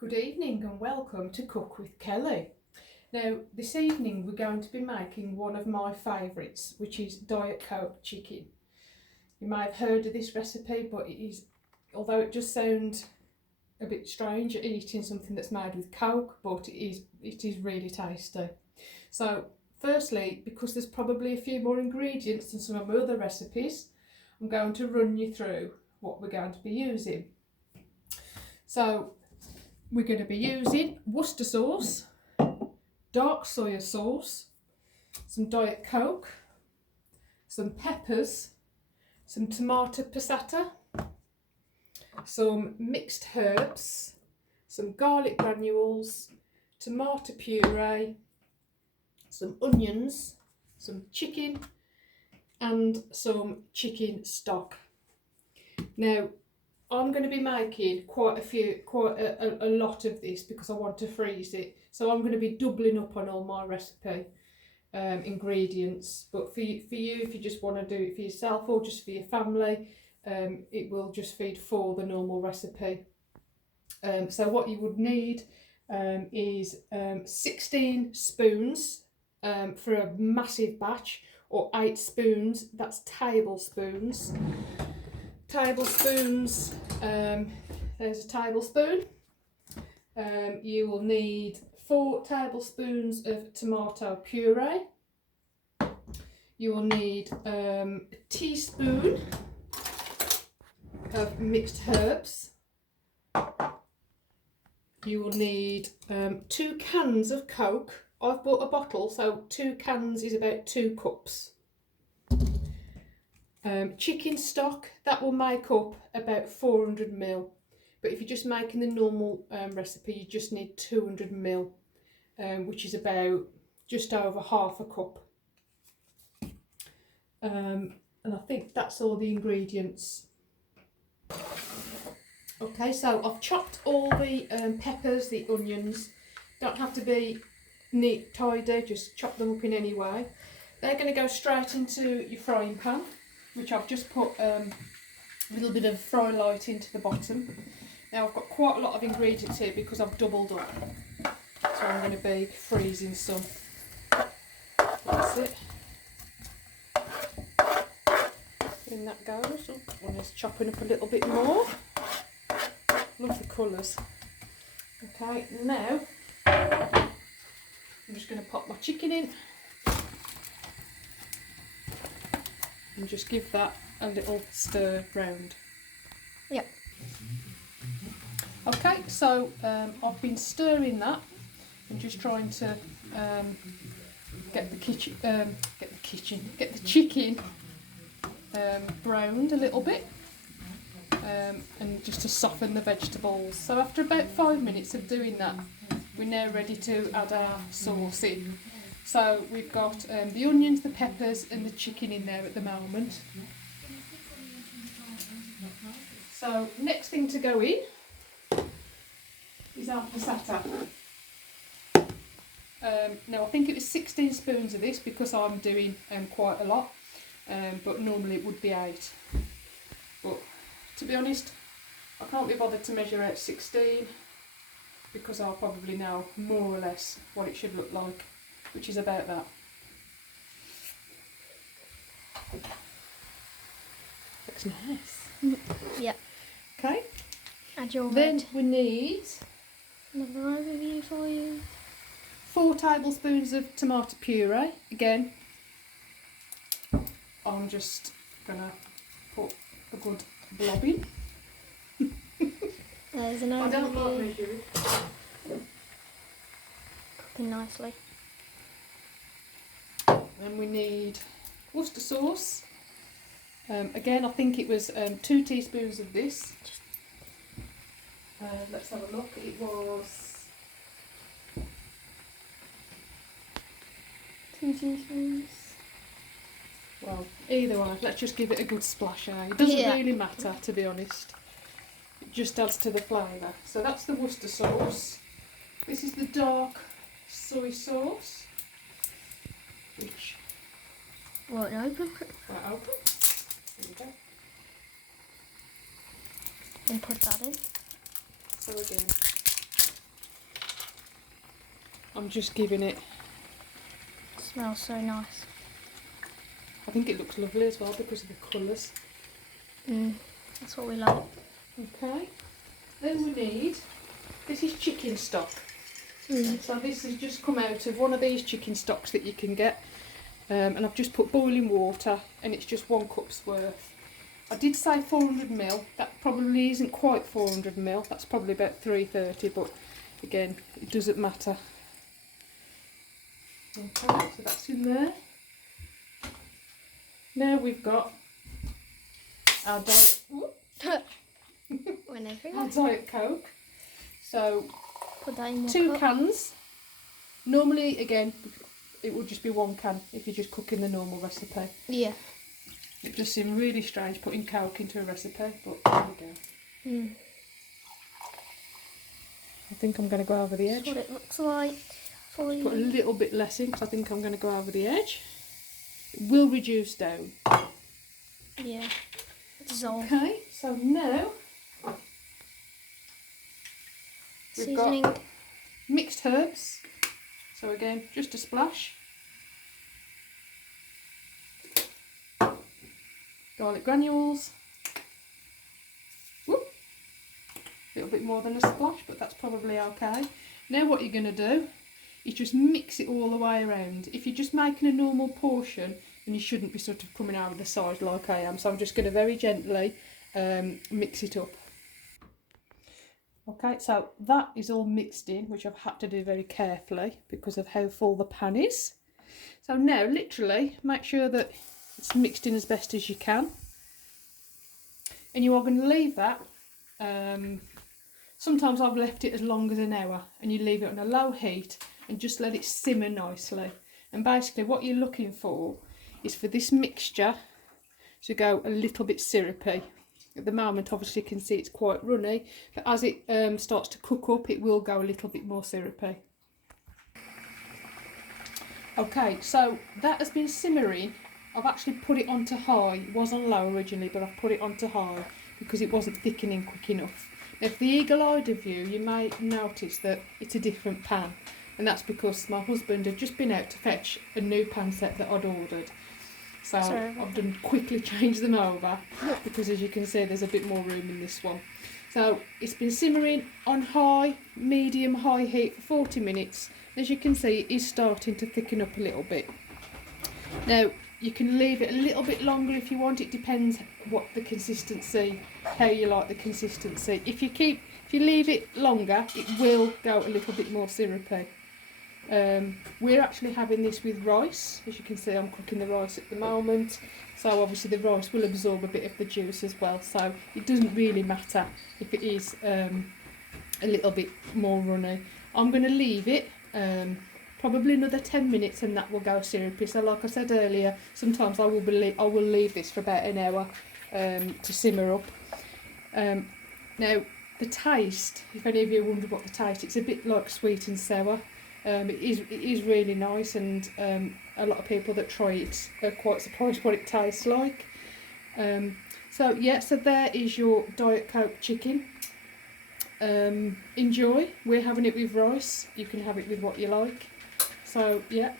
Good evening and welcome to Cook with Kelly. Now this evening we're going to be making one of my favourites, which is Diet Coke chicken. You may have heard of this recipe, but it is, although it just sounds a bit strange eating something that's made with Coke, but it is really tasty. So firstly, because there's probably a few more ingredients than some of my other recipes, I'm going to run you through what we're going to be using. So we're going to be using Worcester sauce, dark soya sauce, some Diet Coke, some peppers, some tomato passata, some mixed herbs, some garlic granules, tomato puree, some onions, some chicken and some chicken stock. Now I'm going to be making quite a lot of this because I want to freeze it. So I'm going to be doubling up on all my recipe ingredients. But for you, if you just want to do it for yourself or just for your family, it will just feed for the normal recipe. So what you would need is 16 spoons for a massive batch, or 8 spoons, that's tablespoons. Tablespoons, there's a tablespoon. You will need 4 tablespoons of tomato puree. You will need a teaspoon of mixed herbs. You will need 2 cans of Coke. I've bought a bottle, so 2 cans is about 2 cups. Chicken stock, that will make up about 400 ml, but if you're just making the normal recipe, you just need 200 ml, which is about just over half a cup. And I think that's all the ingredients. Okay, so I've chopped all the peppers, the onions. Don't have to be neat, tidy, just chop them up in any way. They're going to go straight into your frying pan, which I've just put a little bit of fry light into the bottom. Now I've got quite a lot of ingredients here because I've doubled up, so I'm going to be freezing some. That's it. In that goes. Oh, I'm just chopping up a little bit more. Love the colours. Okay, now I'm just going to pop my chicken in and just give that a little stir round. Yep. Okay, so I've been stirring that and just trying to get the chicken browned a little bit, and just to soften the vegetables. So after about 5 minutes of doing that, we're now ready to add our sauce in. So we've got the onions, the peppers and the chicken in there at the moment. So next thing to go in is our passata. Now I think it was 16 spoons of this because I'm doing quite a lot, but normally it would be 8. But to be honest, I can't be bothered to measure out 16 because I'll probably know more or less what it should look like, which is about that. Looks nice. Yep. Okay. Add your Then red. we need Another overview for you. 4 tablespoons of tomato puree. Again, I'm just gonna put a good blob in. There's an I don't like overview. measuring. Cooking nicely. Then we need Worcester sauce. Again, I think it was 2 teaspoons of this. Let's have a look. It was 2 teaspoons. well, either way. Let's just give it a good splash. It doesn't really matter, to be honest. It just adds to the flavour. So that's the Worcester sauce. This is the dark soy sauce, which Won't open. won't open. There we go. And put that in. So again, I'm just giving it. Smells so nice. I think it looks lovely as well because of the colours. That's what we like. Okay. Then we need, this is chicken stock. So this has just come out of one of these chicken stocks that you can get. And I've just put boiling water and it's just 1 cup's worth. I did say 400ml, that probably isn't quite 400ml, that's probably about 330, but again, it doesn't matter. Okay, so that's in there. Now we've got our diet, our Diet Coke. So Put that in 2 cup. cans. Normally, again, it would just be 1 can if you're just cooking the normal recipe. Yeah. It just seemed really strange putting Coke into a recipe, but there we go. I think I'm going to go over the edge. That's what it looks like for you. Put a little bit less in because I think I'm going to go over the edge. It will reduce down. Yeah. Dissolve. Okay, so now we've Seasoning. got mixed herbs. So again, just a splash. Garlic granules. Whoop. A little bit more than a splash, but that's probably okay. Now what you're going to do is just mix it all the way around. If you're just making a normal portion, then you shouldn't be sort of coming out of the side like I am. So I'm just going to very gently mix it up. Okay, so that is all mixed in, which I've had to do very carefully because of how full the pan is. So now, literally, make sure that it's mixed in as best as you can. And you are going to leave that. Sometimes I've left it as long as an hour, and you leave it on a low heat and just let it simmer nicely. And basically what you're looking for is for this mixture to go a little bit syrupy. At the moment, obviously, you can see it's quite runny, but as it starts to cook up, it will go a little bit more syrupy. Okay, so that has been simmering. I've actually put it onto high. It was on low originally, but I've put it onto high because it wasn't thickening quick enough. Now, if the eagle-eyed of you, you may notice that it's a different pan, and that's because my husband had just been out to fetch a new pan set that I'd ordered. So I've done quickly change them over because, as you can see, there's a bit more room in this one. So it's been simmering on high, medium, high heat for 40 minutes. As you can see, it is starting to thicken up a little bit. Now, you can leave it a little bit longer if you want. It depends what the consistency, how you like the consistency. If you leave it longer, it will go a little bit more syrupy. We're actually having this with rice. As you can see, I'm cooking the rice at the moment, so obviously the rice will absorb a bit of the juice as well, so it doesn't really matter if it is a little bit more runny. I'm going to leave it probably another 10 minutes and that will go syrupy. So like I said earlier, sometimes I will leave this for about an hour to simmer up. Now the taste, if any of you wonder what the taste, it's a bit like sweet and sour. It is really nice, and a lot of people that try it are quite surprised what it tastes like. So yeah, so there is your Diet Coke chicken. Enjoy. We're having it with rice. You can have it with what you like. So yeah,